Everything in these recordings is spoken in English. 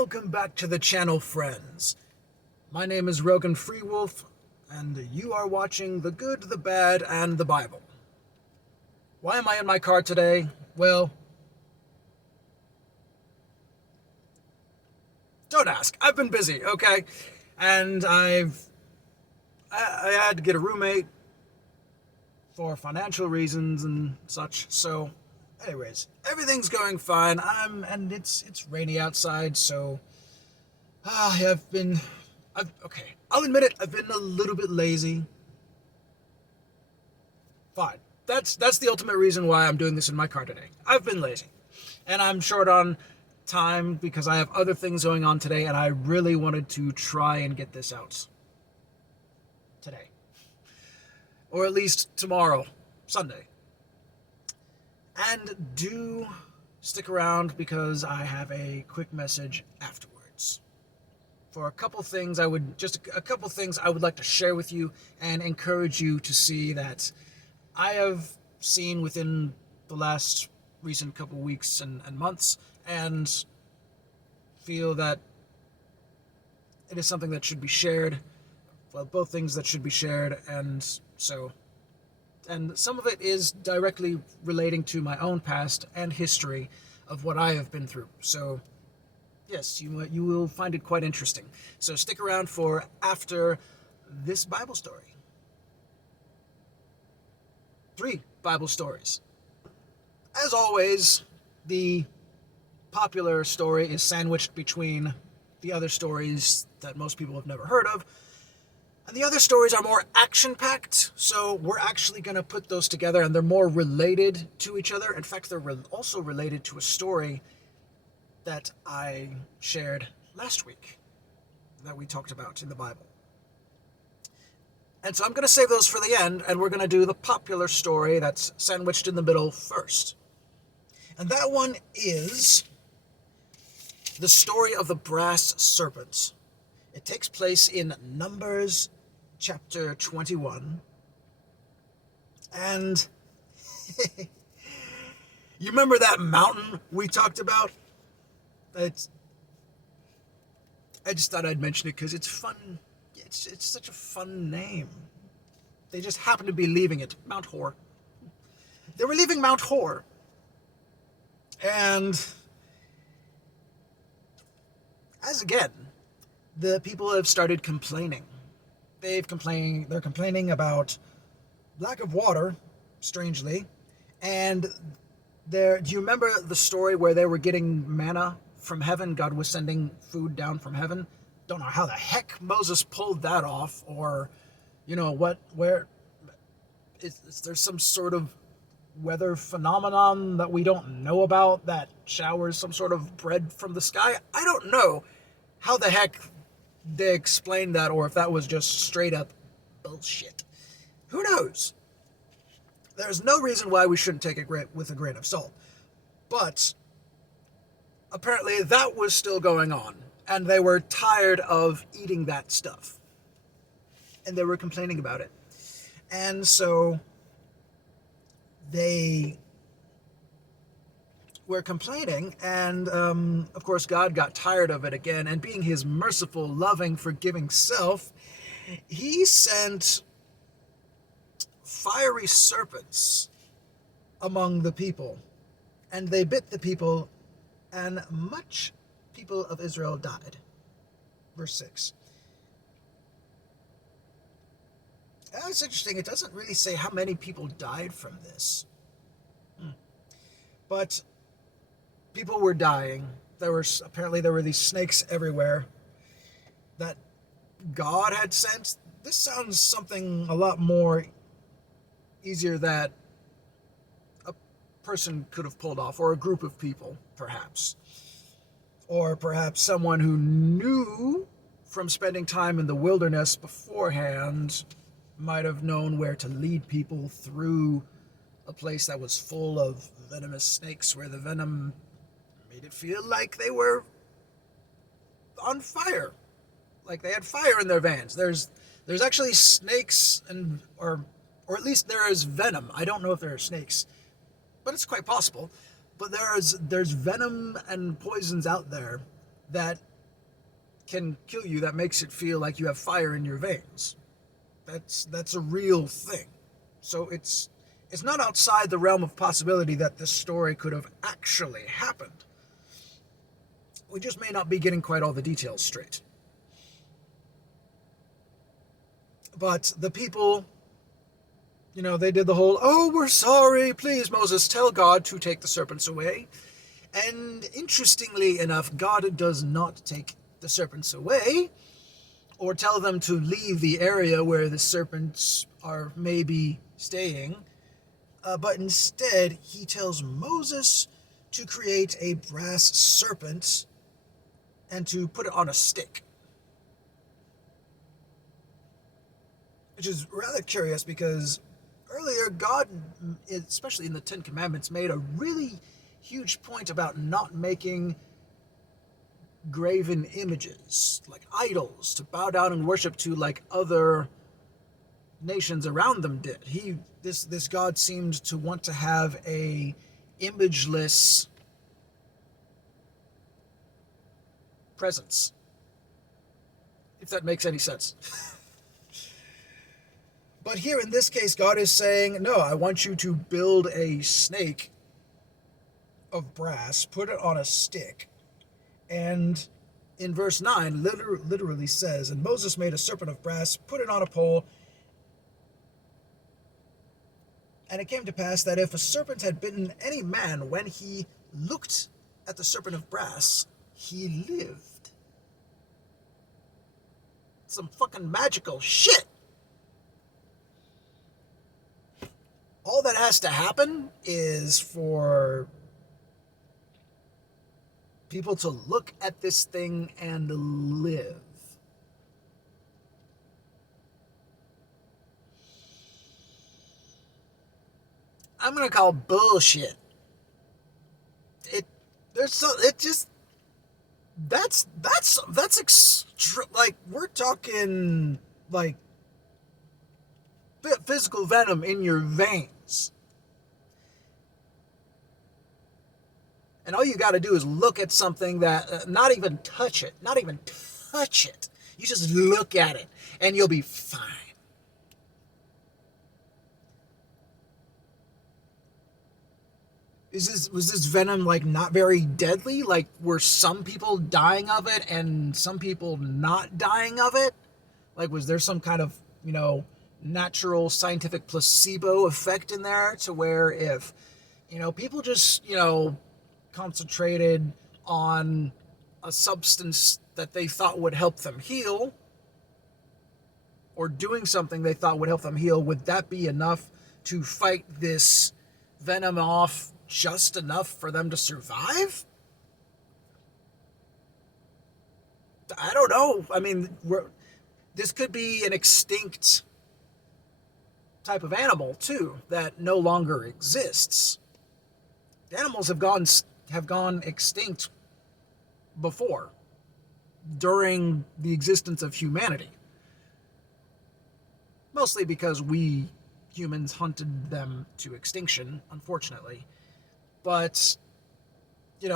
Welcome back to the channel, friends. My name is Rogan Freewolf, and you are watching The Good, the Bad, and the Bible. Why am I in my car today? Well, don't ask. I've been busy, okay? And I had to get a roommate for financial reasons and such. So, anyways, everything's going fine. And it's rainy outside, so I'll admit it. I've been a little bit lazy. Fine. That's the ultimate reason why I'm doing this in my car today. I've been lazy, and I'm short on time because I have other things going on today, and I really wanted to try and get this out today, or at least tomorrow, Sunday. And do stick around because I have a quick message afterwards for a couple things I would like to share with you and encourage you to see that I have seen within the last recent couple weeks and months, and feel that it is something that should be shared. Well, both things that should be shared, and some of it is directly relating to my own past and history of what I have been through. So yes, you will find it quite interesting. So stick around for after this Bible story. 3 Bible stories. As always, the popular story is sandwiched between the other stories that most people have never heard of. And the other stories are more action-packed, so we're actually going to put those together, and they're more related to each other. In fact, they're also related to a story that I shared last week that we talked about in the Bible. And so I'm going to save those for the end, and we're going to do the popular story that's sandwiched in the middle first. And that one is the story of the brass serpent. It takes place in Numbers chapter 21. And you remember that mountain we talked about? I just thought I'd mention it because it's fun. It's such a fun name. They just happen to be leaving it. Mount Hor. They were leaving Mount Hor. And as again, the people have started complaining. They're complaining about lack of water, strangely. And do you remember the story where they were getting manna from heaven? God was sending food down from heaven. Don't know how the heck Moses pulled that off, or where is there some sort of weather phenomenon that we don't know about that showers some sort of bread from the sky? I don't know how the heck they explained that, or if that was just straight up bullshit. Who knows? There's no reason why we shouldn't take it with a grain of salt. But apparently that was still going on, and they were tired of eating that stuff. And they were complaining about it. And so they were complaining, and of course God got tired of it again, and being his merciful, loving, forgiving self, he sent fiery serpents among the people, and they bit the people, and much people of Israel died. Verse 6. It's interesting, it doesn't really say how many people died from this. But people were dying. There were these snakes everywhere that God had sent. This sounds something a lot more easier that a person could have pulled off, or a group of people, perhaps. Or perhaps someone who knew from spending time in the wilderness beforehand might have known where to lead people through a place that was full of venomous snakes, where the venom made it feel like they were on fire, like they had fire in their veins. There's actually snakes, or at least there is venom. I don't know if there are snakes, but it's quite possible. But there's venom and poisons out there that can kill you that makes it feel like you have fire in your veins. That's a real thing. So it's not outside the realm of possibility that this story could have actually happened. We just may not be getting quite all the details straight. But the people, they did the whole, oh, we're sorry, please, Moses, tell God to take the serpents away. And interestingly enough, God does not take the serpents away or tell them to leave the area where the serpents are maybe staying, but instead he tells Moses to create a brass serpent and to put it on a stick. Which is rather curious because earlier God, especially in the Ten Commandments, made a really huge point about not making graven images, like idols, to bow down and worship to like other nations around them did. This God seemed to want to have a imageless presence, if that makes any sense. But here in this case, God is saying, no, I want you to build a snake of brass, put it on a stick, and in verse 9, literally says, and Moses made a serpent of brass, put it on a pole, and it came to pass that if a serpent had bitten any man, when he looked at the serpent of brass, he lived. Some fucking magical shit. All that has to happen is for people to look at this thing and live. I'm gonna call bullshit. That's extra. Like, we're talking like physical venom in your veins. And all you got to do is look at something that, not even touch it. You just look at it and you'll be fine. Was this venom like not very deadly? Like, were some people dying of it and some people not dying of it? Like, was there some kind of, natural scientific placebo effect in there to where if, people just, concentrated on a substance that they thought would help them heal, or doing something they thought would help them heal, would that be enough to fight this venom off just enough for them to survive? I don't know. I mean, this could be an extinct type of animal too that no longer exists. Animals have gone extinct before, during the existence of humanity. Mostly because we humans hunted them to extinction, unfortunately. But,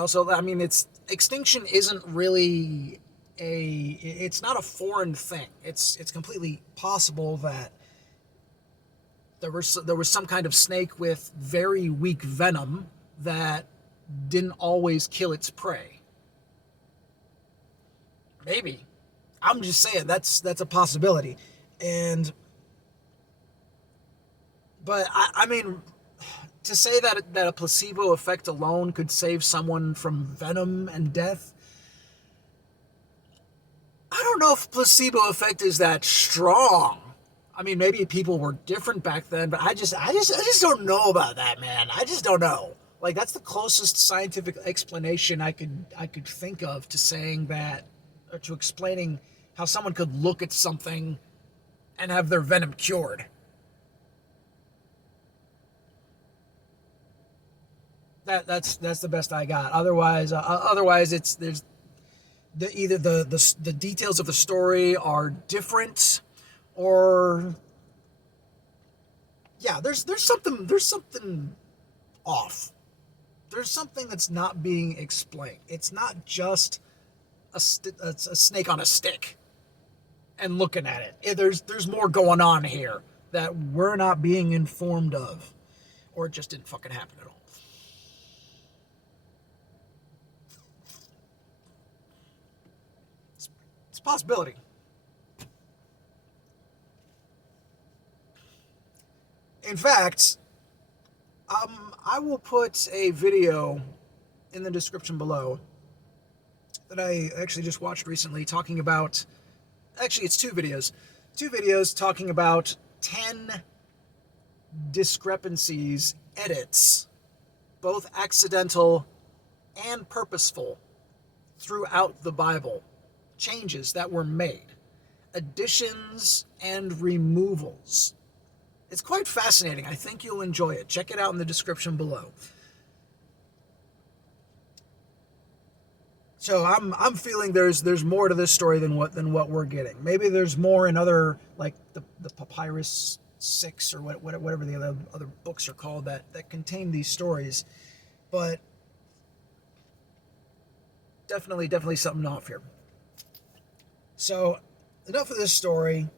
so, I mean, extinction isn't really it's not a foreign thing. It's completely possible that there was some kind of snake with very weak venom that didn't always kill its prey. Maybe. I'm just saying that's a possibility. But I mean, to say that a placebo effect alone could save someone from venom and death, I don't know if placebo effect is that strong. I mean, maybe people were different back then, but I just don't know about that, man. I just don't know. Like, that's the closest scientific explanation I could think of to saying that, or to explaining how someone could look at something and have their venom cured. That's the best I got. Otherwise, there's either the details of the story are different, or yeah, there's something off. There's something that's not being explained. It's not just a snake on a stick and looking at it. There's more going on here that we're not being informed of, or it just didn't fucking happen at all. It's a possibility. In fact, I will put a video in the description below that I actually just watched recently talking about, actually it's two videos talking about 10 discrepancies, edits, both accidental and purposeful, throughout the Bible. Changes that were made, additions and removals. It's quite fascinating. I think you'll enjoy it. Check it out in the description below. So I'm feeling there's more to this story than what we're getting. Maybe there's more in other, like the Papyrus 6 or whatever the other books are called that contain these stories, but definitely something off here. So enough of this story.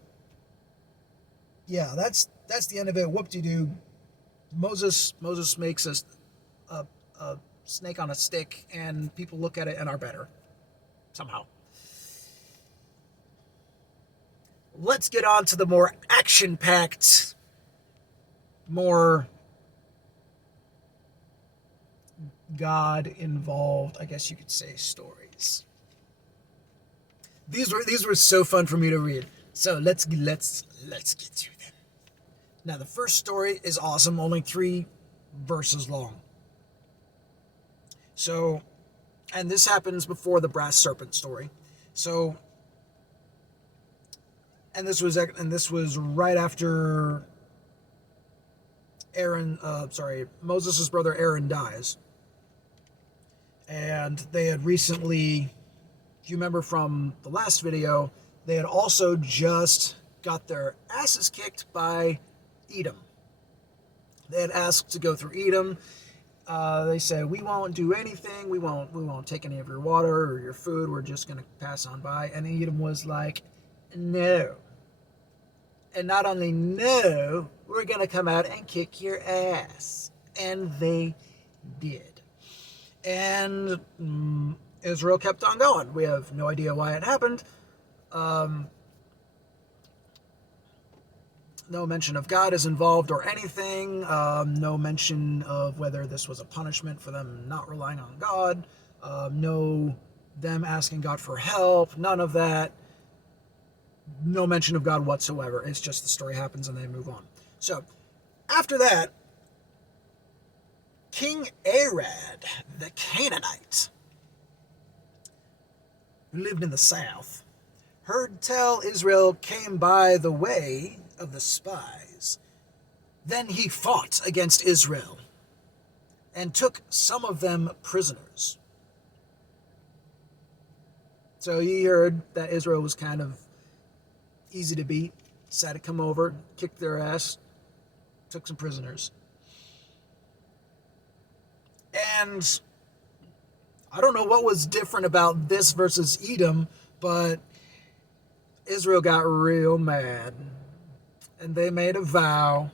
Yeah, that's the end of it. Whoop-de-doo. Moses makes a snake on a stick, and people look at it and are better somehow. Let's get on to the more action-packed, more God-involved, I guess you could say, stories. These were so fun for me to read. So let's get to them. Now the first story is awesome, only 3 verses long. So, and this happens before the brass serpent story. So, and this was right after Moses' brother Aaron dies. And they had recently, if you remember from the last video, they had also just got their asses kicked by Edom. They had asked to go through Edom. They said, we won't do anything. We won't take any of your water or your food. We're just going to pass on by. And Edom was like, no. And not only no, we're going to come out and kick your ass. And they did. And Israel kept on going. We have no idea why it happened. No mention of God is involved or anything. No mention of whether this was a punishment for them not relying on God. No them asking God for help. None of that. No mention of God whatsoever. It's just the story happens and they move on. So, after that, King Arad, the Canaanite, who lived in the south, heard tell Israel came by the way of the spies. Then he fought against Israel and took some of them prisoners. So he heard that Israel was kind of easy to beat, decided to come over, kick their ass, took some prisoners. And I don't know what was different about this versus Edom, but Israel got real mad. And they made a vow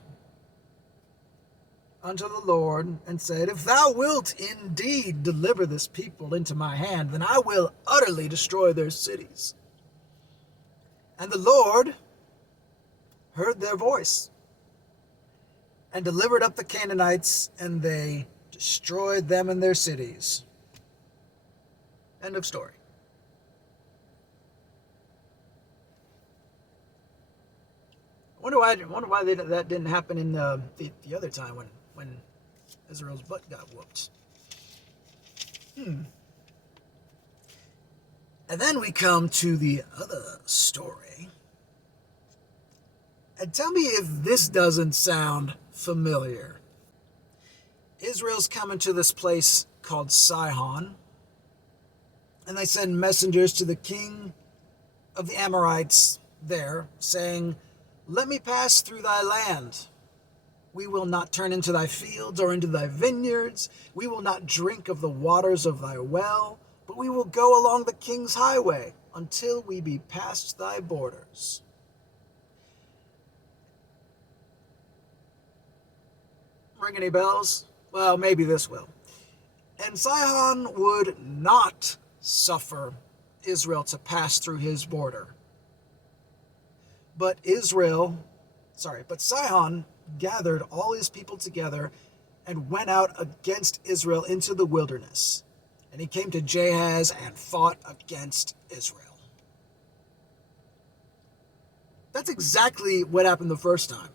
unto the Lord and said, if thou wilt indeed deliver this people into my hand, then I will utterly destroy their cities. And the Lord heard their voice and delivered up the Canaanites, and they destroyed them and their cities. End of story. I wonder why that didn't happen in the other time when Israel's butt got whooped. And then we come to the other story. And tell me if this doesn't sound familiar. Israel's coming to this place called Sihon, and they send messengers to the king of the Amorites there, saying, let me pass through thy land. We will not turn into thy fields or into thy vineyards. We will not drink of the waters of thy well, but we will go along the king's highway until we be past thy borders. Ring any bells? Well, maybe this will. And Sihon would not suffer Israel to pass through his border. But Sihon gathered all his people together and went out against Israel into the wilderness. And he came to Jahaz and fought against Israel. That's exactly what happened the first time.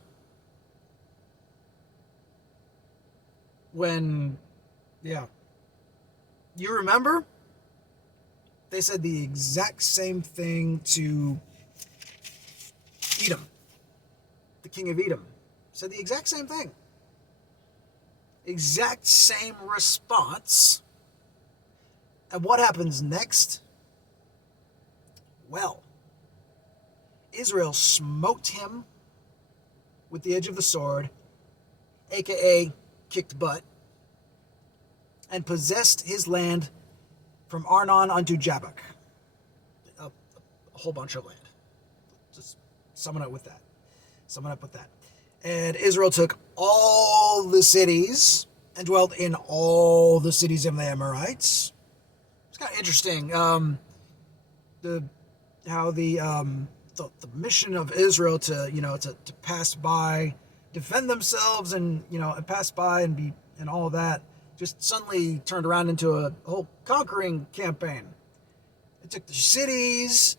You remember? They said the exact same thing to Edom. The king of Edom said the exact same thing. Exact same response. And what happens next? Well, Israel smote him with the edge of the sword, aka kicked butt, and possessed his land from Arnon unto Jabbok. A whole bunch of land. Just sum it up with that. And Israel took all the cities and dwelt in all the cities of the Amorites. It's kind of interesting. The mission of Israel to pass by, defend themselves, and pass by and all that, just suddenly turned around into a whole conquering campaign. They took the cities,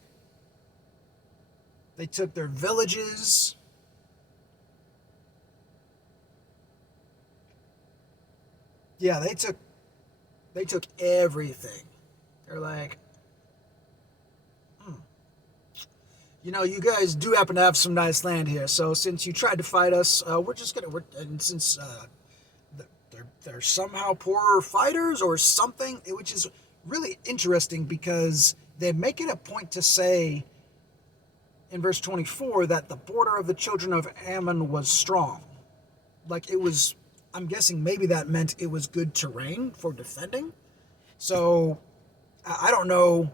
they took their villages, they took everything. They're like, you guys do happen to have some nice land here, so since you tried to fight us, and since they're somehow poorer fighters or something, which is really interesting because they make it a point to say in verse 24 that the border of the children of Ammon was strong. Like it was, I'm guessing maybe that meant it was good terrain for defending. So I don't know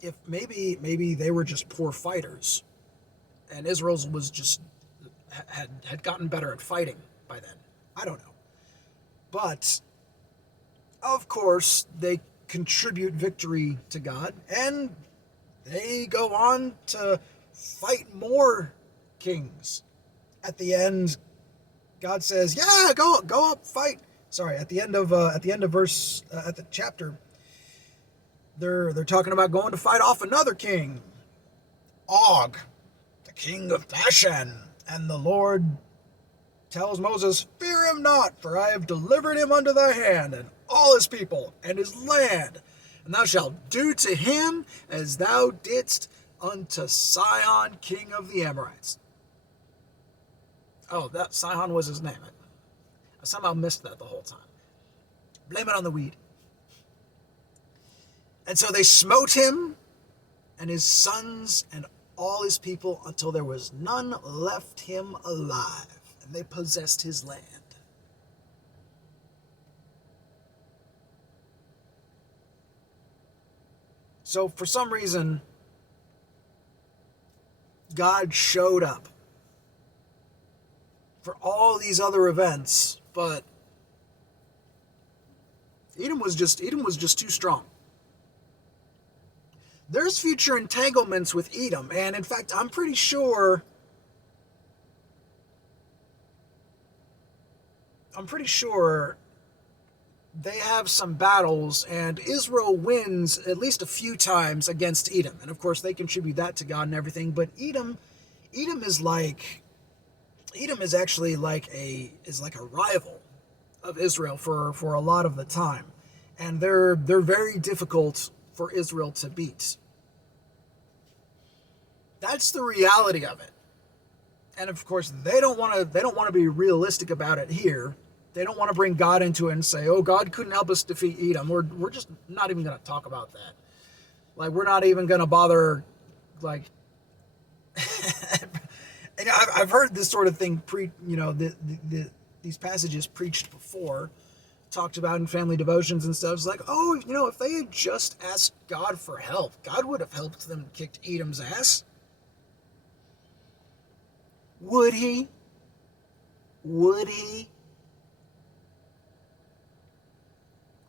if maybe they were just poor fighters and Israel's was just had gotten better at fighting by then. I don't know. But, of course, they contribute victory to God, and they go on to fight more kings. At the end, God says, "Yeah, go up, fight." Sorry, at the end of verse at the chapter, they're talking about going to fight off another king, Og, the king of Bashan, and the Lord tells Moses, "Fear him not, for I have delivered him unto thy hand, and all his people, and his land. And thou shalt do to him as thou didst unto Sihon, king of the Amorites." Oh, that Sihon was his name. I somehow missed that the whole time. Blame it on the weed. And so they smote him and his sons and all his people until there was none left him alive. And they possessed his land. So for some reason, God showed up for all these other events, but Edom was just too strong. There's future entanglements with Edom, and in fact, I'm pretty sure they have some battles, and Israel wins at least a few times against Edom. And of course, they contribute that to God and everything. But Edom is actually like a rival of Israel for a lot of the time, and they're very difficult for Israel to beat. That's the reality of it. And of course, they don't want to be realistic about it here. They don't want to bring God into it and say, "Oh, God couldn't help us defeat Edom." We're just not even going to talk about that. Like, we're not even going to bother, like. And I've heard this sort of thing these passages preached before, talked about in family devotions and stuff. It's like, oh, if they had just asked God for help, God would have helped them kick Edom's ass. Would he? Would he?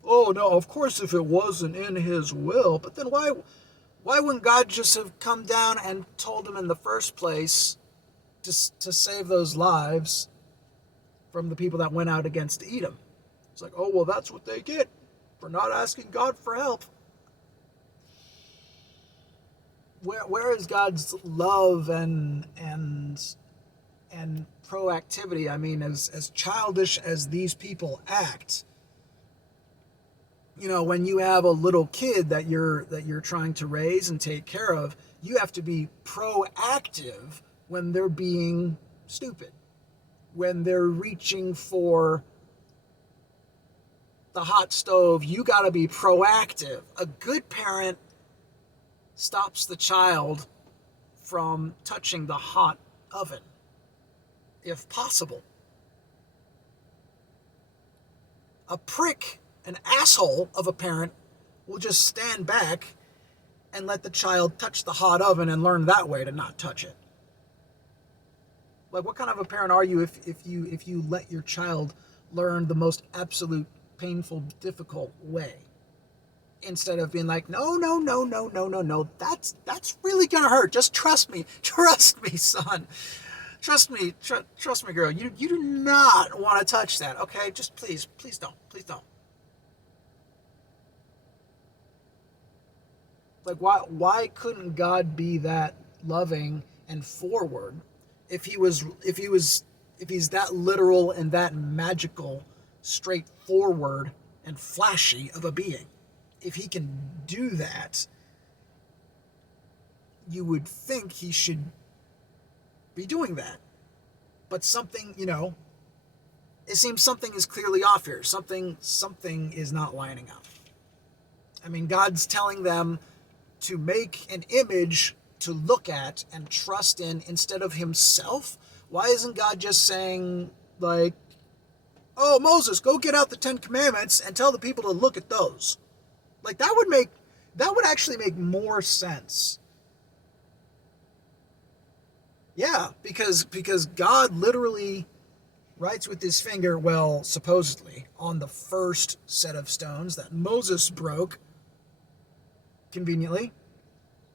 Oh no, of course if it wasn't in his will. But then why wouldn't God just have come down and told him in the first place to save those lives from the people that went out against Edom? It's like, oh well, that's what they get for not asking God for help. Where is God's love and proactivity? I mean, as childish as these people act, when you have a little kid that you're trying to raise and take care of, you have to be proactive when they're being stupid, when they're reaching for the hot stove. You got to be proactive. A good parent stops the child from touching the hot oven, if possible. A prick, an asshole of a parent will just stand back and let the child touch the hot oven and learn that way to not touch it. Like, what kind of a parent are you if you let your child learn the most absolute painful, difficult way, instead of being like, no, that's really gonna hurt. Just trust me, son. Trust me, girl. You do not want to touch that, okay? Just please don't. Like, why couldn't God be that loving and forward if he's that literal and that magical, straightforward and flashy of a being? If he can do that, you would think he should be doing that. But something, it seems something is clearly off here. Something is not lining up. I mean, God's telling them to make an image to look at and trust in instead of himself. Why isn't God just saying, like, oh, Moses, go get out the 10 Commandments and tell the people to look at those? Like, that would actually make more sense. Yeah, because God literally writes with his finger, well, supposedly, on the first set of stones that Moses broke, conveniently.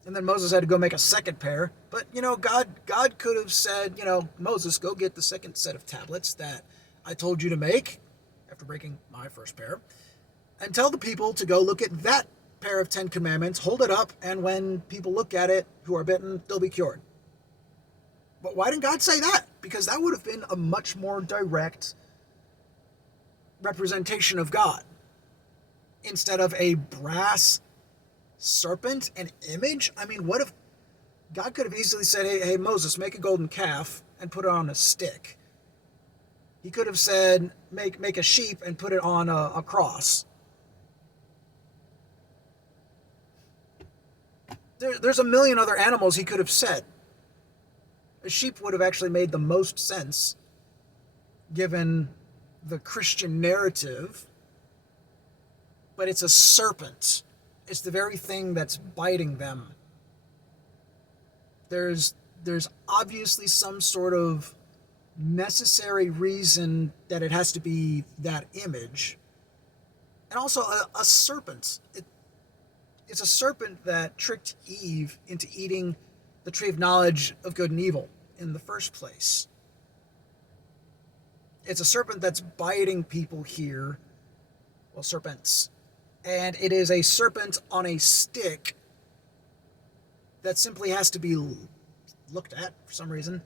And then Moses had to go make a second pair. But, God could have said, Moses, go get the second set of tablets that I told you to make after breaking my first pair, and tell the people to go look at that pair of 10 Commandments, hold it up, and when people look at it who are bitten, they'll be cured. But why didn't God say that? Because that would have been a much more direct representation of God, instead of a brass serpent, an image. I mean, what if God could have easily said, hey Moses, make a golden calf and put it on a stick. He could have said, make a sheep and put it on a cross. There's a million other animals he could have said. A sheep would have actually made the most sense, given the Christian narrative. But it's a serpent. It's the very thing that's biting them. There's obviously some sort of necessary reason that it has to be that image. And also a serpent. It's a serpent that tricked Eve into eating the tree of knowledge of good and evil in the first place. It's a serpent that's biting people here. Well, serpents. And it is a serpent on a stick that simply has to be looked at for some reason.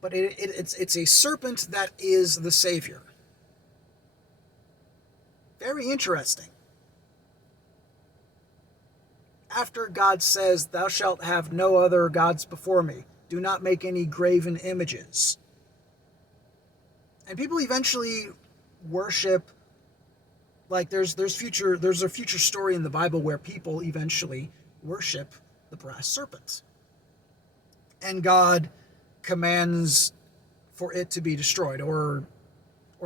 But it's a serpent that is the Savior. Very interesting. After God says, thou shalt have no other gods before me, do not make any graven images. And people eventually worship, like there's a future story in the Bible where people eventually worship the brass serpent. And God commands for it to be destroyed, or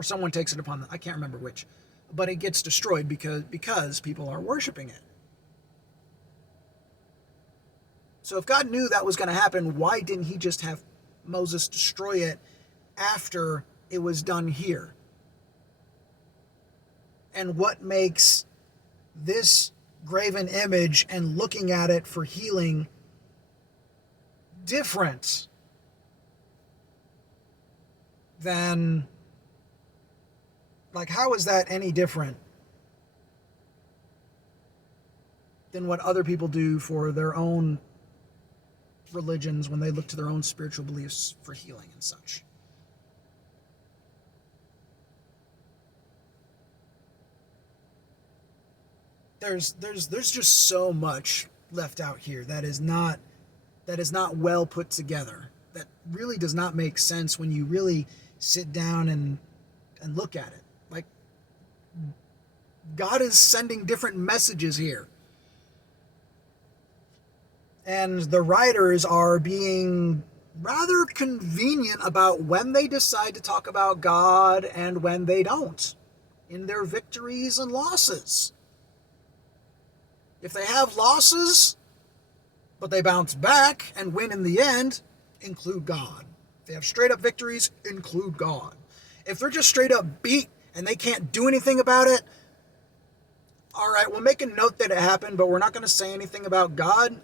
someone takes it upon them. I can't remember which. but it gets destroyed because people are worshiping it. So if God knew that was going to happen, why didn't he just have Moses destroy it after it was done here? And what makes this graven image and looking at it for healing different than, like, how is that any different than what other people do for their own religions when they look to their own spiritual beliefs for healing and such? There's just so much left out here that is not well put together. That really does not make sense when you really sit down and look at it. Like, God is sending different messages here. And the writers are being rather convenient about when they decide to talk about God and when they don't, in their victories and losses. If they have losses, but they bounce back and win in the end, include God. If they have straight up victories, include God. If they're just straight up beat and they can't do anything about it, all right, we'll make a note that it happened, but we're not going to say anything about God.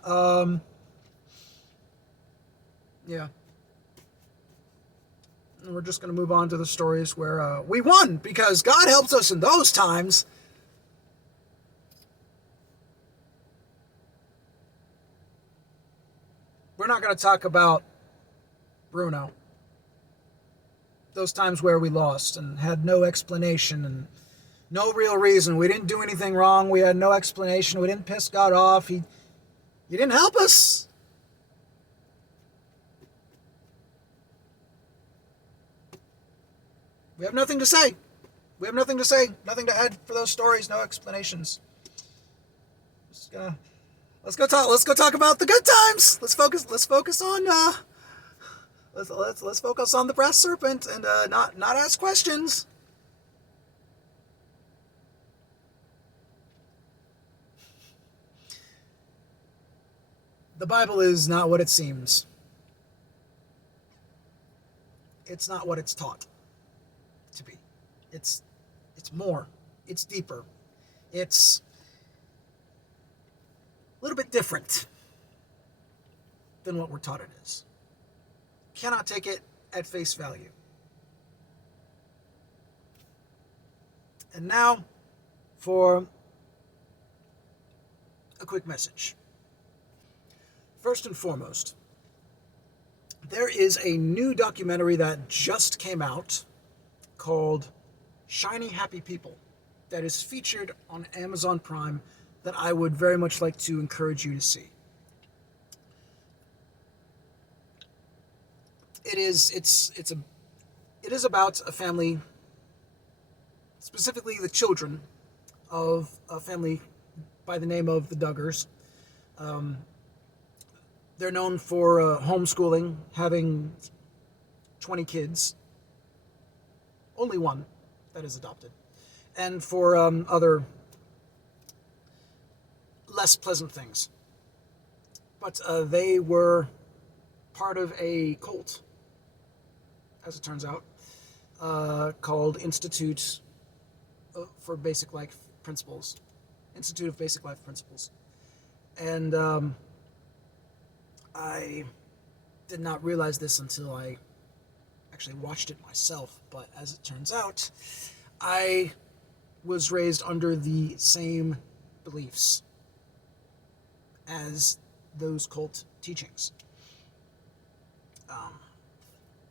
Yeah. And we're just going to move on to the stories where we won because God helps us in those times. We're not going to talk about Bruno. Those times where we lost and had no explanation and no real reason. We didn't do anything wrong. We had no explanation. We didn't piss God off. He didn't help us. We have nothing to say. We have nothing to say. Nothing to add for those stories. No explanations. Let's go talk about the good times. Let's focus on let's focus on the brass serpent and not ask questions. The Bible is not what it seems. It's not what it's taught to be. It's more. It's deeper. It's a little bit different than what we're taught it is. Cannot take it at face value. And now for a quick message. First and foremost, there is a new documentary that just came out called Shiny Happy People that is featured on Amazon Prime that I would very much like to encourage you to see. It is about a family, specifically the children of a family by the name of the Duggars. They're known for homeschooling, having 20 kids, only one that is adopted, and for other less pleasant things. But they were part of a cult, as it turns out, called Institute for Basic Life Principles. Institute of Basic Life Principles. And I did not realize this until I actually watched it myself, but as it turns out, I was raised under the same beliefs as those cult teachings.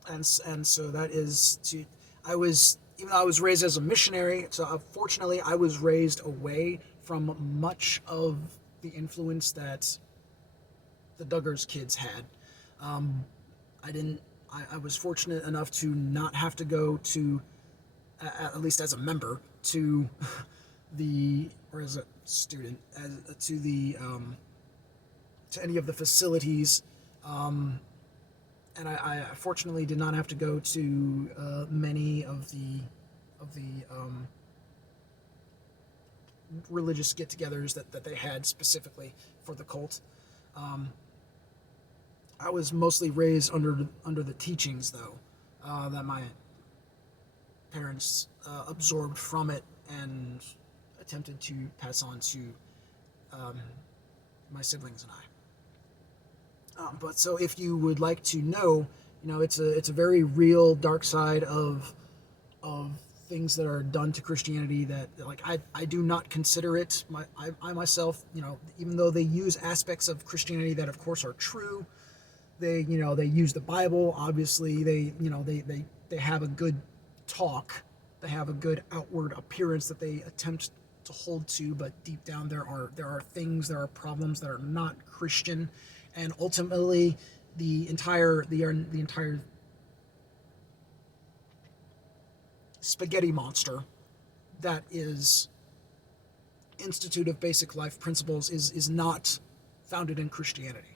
And so that is even though I was raised as a missionary, so unfortunately I was raised away from much of the influence that the Duggars kids had. I was fortunate enough to not have to go to, at least as a member, to or as a student, to any of the facilities, and I fortunately did not have to go to many of the religious get-togethers that they had specifically for the cult. I was mostly raised under the teachings, though, that my parents absorbed from it and attempted to pass on to um, my siblings and I. But so, if you would like to know, it's a very real dark side of things that are done to Christianity that, like, I do not consider it. I myself, even though they use aspects of Christianity that of course are true, they use the Bible. Obviously, they have a good talk, they have a good outward appearance that they attempt to hold to, but deep down there are things, there are problems that are not Christian, and ultimately the entire spaghetti monster that is Institute of Basic Life Principles is not founded in Christianity.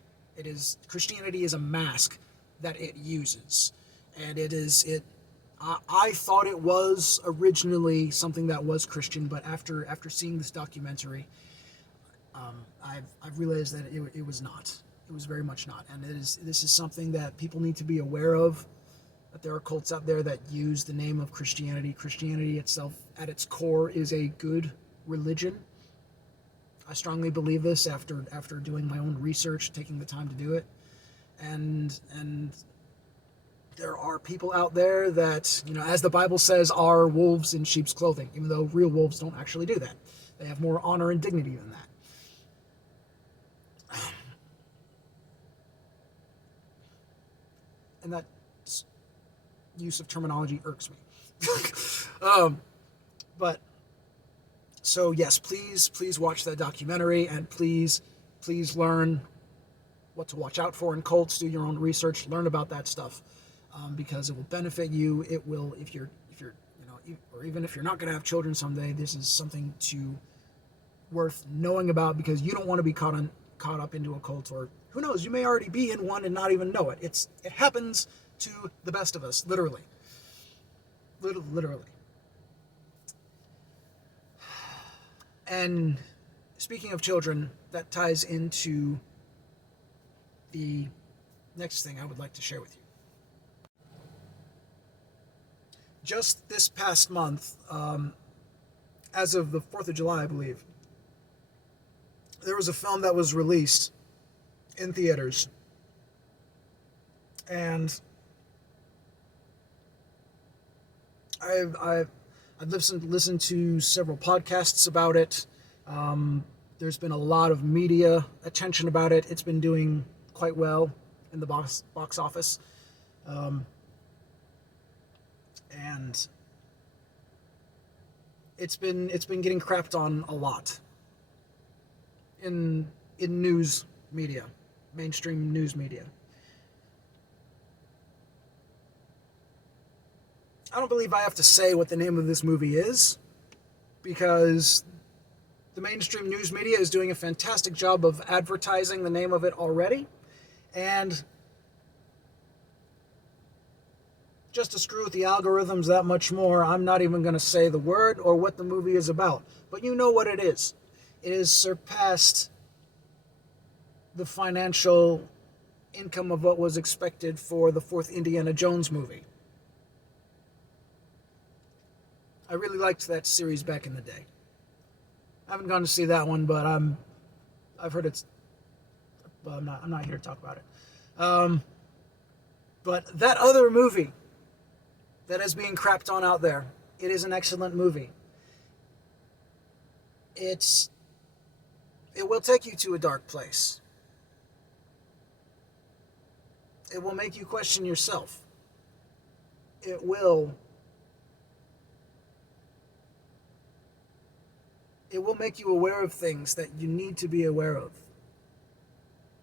Christianity is a mask that it uses, and I thought it was originally something that was Christian, but after seeing this documentary, I've realized that it was not. It was very much not, and this is something that people need to be aware of. That there are cults out there that use the name of Christianity. Christianity itself, at its core, is a good religion. I strongly believe this after doing my own research, taking the time to do it, and there are people out there that, as the Bible says, are wolves in sheep's clothing, even though real wolves don't actually do that. They have more honor and dignity than that. And that use of terminology irks me. But so yes, please watch that documentary, and please learn what to watch out for in cults. Do your own research, learn about that stuff, because it will benefit you. It will, if you're or even if you're not going to have children someday, this is something worth knowing about, because you don't want to be caught up into a cult, or who knows, you may already be in one and not even know it. It happens to the best of us, literally. And speaking of children, that ties into the next thing I would like to share with you. Just this past month, as of the 4th of July, I believe, there was a film that was released in theaters, and I've listened to several podcasts about it. There's been a lot of media attention about it. It's been doing quite well in the box office, and it's been getting crapped on a lot in news media, mainstream news media. I don't believe I have to say what the name of this movie is, because the mainstream news media is doing a fantastic job of advertising the name of it already, and just to screw with the algorithms that much more, I'm not even going to say the word or what the movie is about, but you know what it is. It has surpassed the financial income of what was expected for the 4th Indiana Jones movie. I really liked that series back in the day. I haven't gone to see that one, but I've heard it's. But I'm not here to talk about it. But that other movie that is being crapped on out there, it is an excellent movie. It will take you to a dark place. It will make you question yourself. It will make you aware of things that you need to be aware of.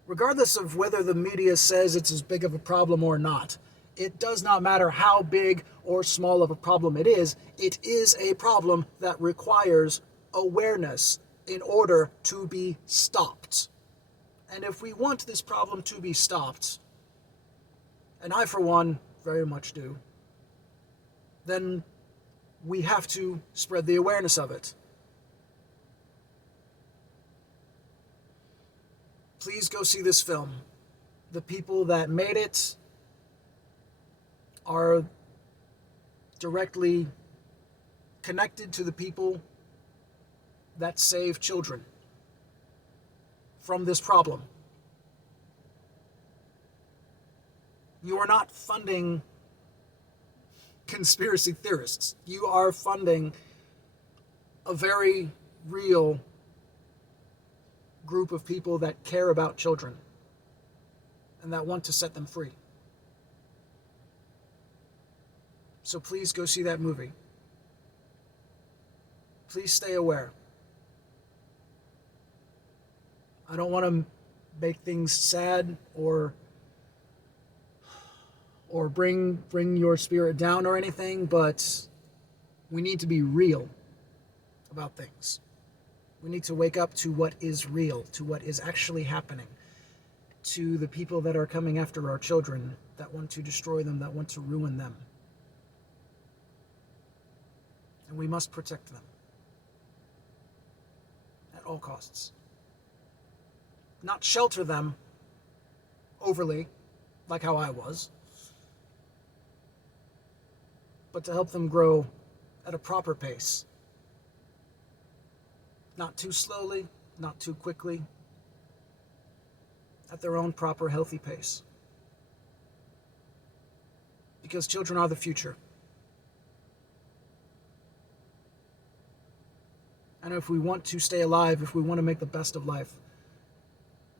Regardless of whether the media says it's as big of a problem or not, it does not matter how big or small of a problem it is a problem that requires awareness in order to be stopped. And if we want this problem to be stopped, and I for one very much do, then we have to spread the awareness of it. Please go see this film. The people that made it are directly connected to the people that save children from this problem. You are not funding conspiracy theorists. You are funding a very real group of people that care about children and that want to set them free. So please go see that movie. Please stay aware. I don't want to make things sad or bring your spirit down or anything, but we need to be real about things. We need to wake up to what is real, to what is actually happening, to the people that are coming after our children, that want to destroy them, that want to ruin them. And we must protect them at all costs. Not shelter them overly, like how I was, but to help them grow at a proper pace. Not too slowly, not too quickly, at their own proper healthy pace. Because children are the future. And if we want to stay alive, if we want to make the best of life,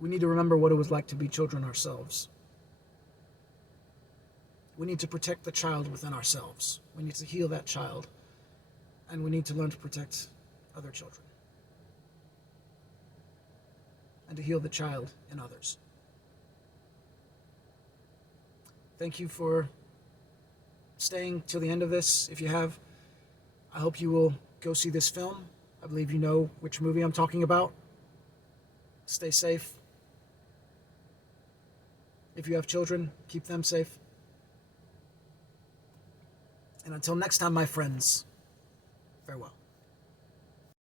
we need to remember what it was like to be children ourselves. We need to protect the child within ourselves. We need to heal that child. And we need to learn to protect other children. And to heal the child in others. Thank you for staying till the end of this. If you have, I hope you will go see this film. I believe you know which movie I'm talking about. Stay safe. If you have children, keep them safe. And until next time, my friends, farewell.